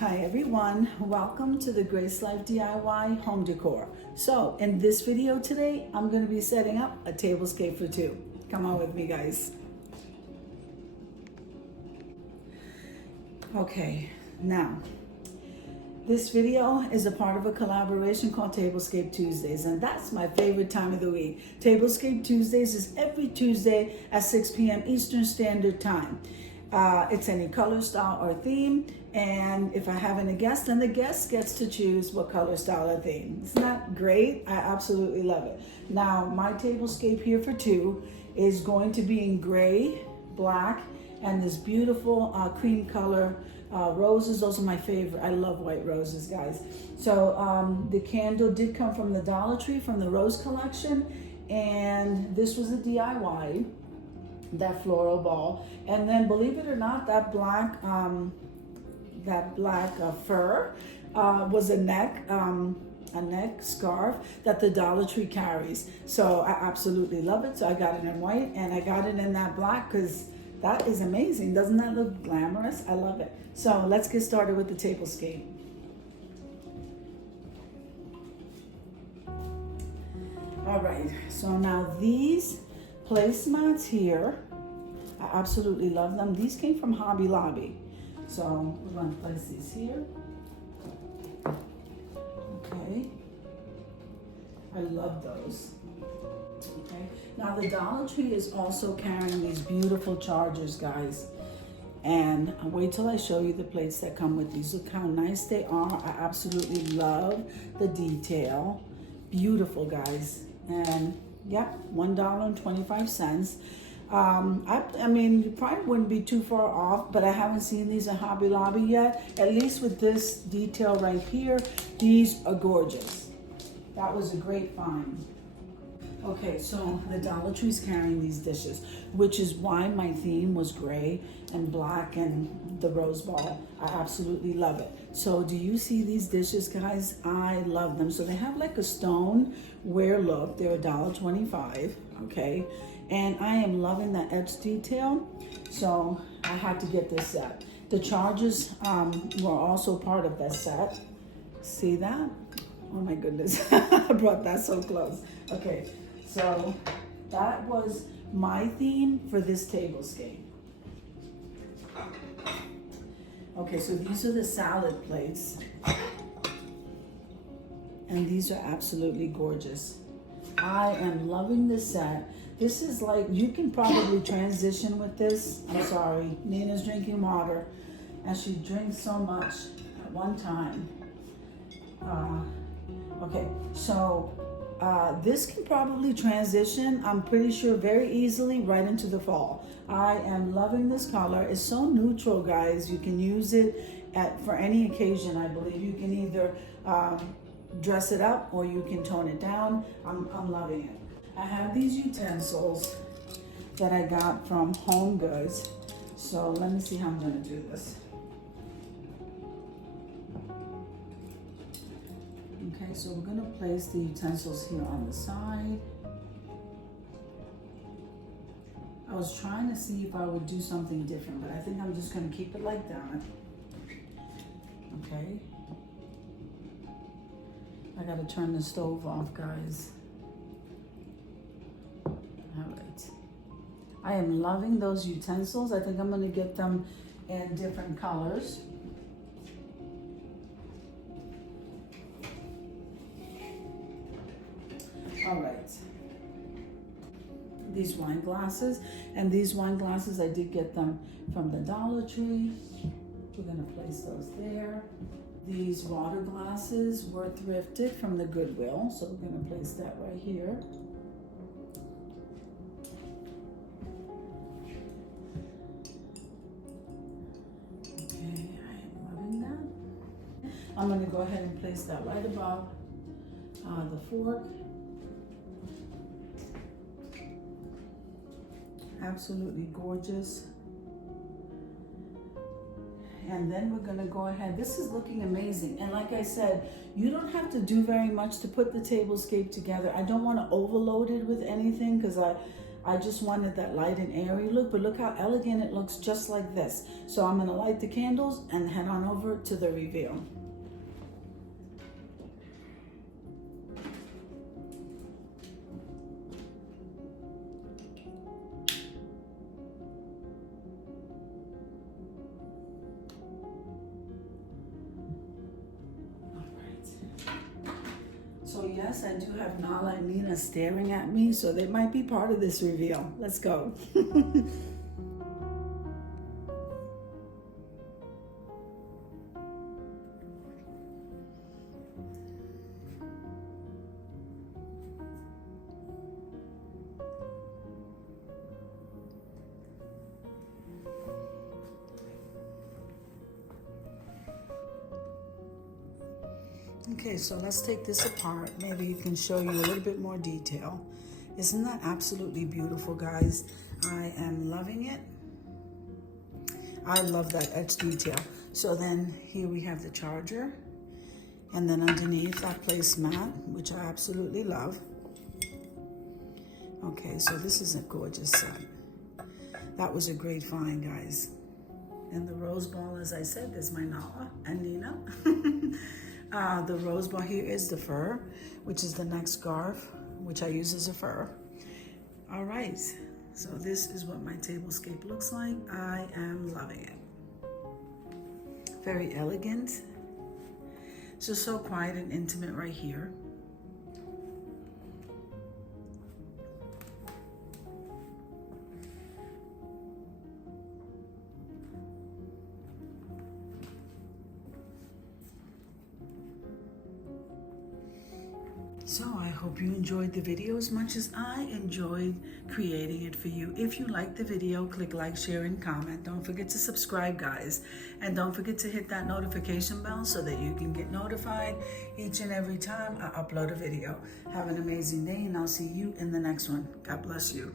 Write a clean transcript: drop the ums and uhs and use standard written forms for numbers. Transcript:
Hi everyone, welcome to the Grace Life DIY home decor. So in this video today, I'm going to be setting up a tablescape for two. Come on with me guys. Okay, now this video is a part of a collaboration called Tablescape Tuesdays, and that's my favorite time of the week. Tablescape Tuesdays is every Tuesday at 6 p.m. Eastern Standard Time. It's any color, style, or theme. And if I have any guest, then the guest gets to choose what color, style, or theme. Isn't that great? I absolutely love it. Now, my tablescape here for two is going to be in gray, black, and this beautiful cream color roses. Those are my favorite. I love white roses, guys. So the candle did come from the Dollar Tree, from the rose collection. And this was a DIY, that floral ball. And then, believe it or not, that black fur was a neck scarf that the Dollar Tree carries. So I absolutely love it. So I got it in white and I got it in that black because that is amazing. Doesn't that look glamorous? I love it. So let's get started with the tablescape. All right, so now these placemats here, I absolutely love them. These came from Hobby Lobby. So we're going to place these here. Okay. I love those. Okay. Now the Dollar Tree is also carrying these beautiful chargers, guys. And I'll wait till I show you the plates that come with these. Look how nice they are. I absolutely love the detail. Beautiful, guys. And yep, $1.25. I mean, you probably wouldn't be too far off, but I haven't seen these at Hobby Lobby yet. At least with this detail right here, these are gorgeous. That was a great find. Okay, so the Dollar Tree's carrying these dishes, which is why my theme was gray and black and the rose ball. I absolutely love it. So do you see these dishes, guys? I love them. So they have like a stoneware look. They're $1.25, okay? And I am loving that edge detail. So I had to get this set. The chargers were also part of that set. See that? Oh my goodness, I brought that so close. Okay, so that was my theme for this tablescape. Okay, so these are the salad plates. And these are absolutely gorgeous. I am loving this set. This is like, you can probably transition with this. I'm sorry, Nina's drinking water and she drinks so much at one time. Okay, so this can probably transition, I'm pretty sure, very easily right into the fall. I am loving this color. It's so neutral, guys. You can use it for any occasion, I believe. You can either dress it up or you can tone it down. I'm loving it. I have these utensils that I got from Home Goods. So let me see how I'm gonna do this. Okay, so we're gonna place the utensils here on the side. I was trying to see if I would do something different, but I think I'm just gonna keep it like that. Okay. I gotta turn the stove off, guys. All right. I am loving those utensils. I think I'm gonna get them in different colors. All right. These wine glasses, and these wine glasses, I did get them from the Dollar Tree. We're gonna place those there. These water glasses were thrifted from the Goodwill, so we're gonna place that right here. Okay, I am loving that. I'm gonna go ahead and place that right above the fork. Absolutely gorgeous. And then we're gonna go ahead. This is looking amazing. And like I said, you don't have to do very much to put the tablescape together. I don't wanna overload it with anything because I just wanted that light and airy look, but look how elegant it looks just like this. So I'm gonna light the candles and head on over to the reveal. So yes, I do have Nala and Nina staring at me, so they might be part of this reveal. Let's go. Okay, so let's take this apart. Maybe you can show you a little bit more detail. Isn't that absolutely beautiful, guys? I am loving it. I love that etched detail. So then here we have the charger. And then underneath that placemat, which I absolutely love. Okay, so this is a gorgeous set. That was a great find, guys. And the rose ball, as I said, is my Nala and Nina. The rose ball here is the fur, which is the next scarf, which I use as a fur. All right, so this is what my tablescape looks like. I am loving it. Very elegant. It's just so quiet and intimate right here. So I hope you enjoyed the video as much as I enjoyed creating it for you. If you liked the video, click like, share, and comment. Don't forget to subscribe, guys. And don't forget to hit that notification bell so that you can get notified each and every time I upload a video. Have an amazing day, and I'll see you in the next one. God bless you.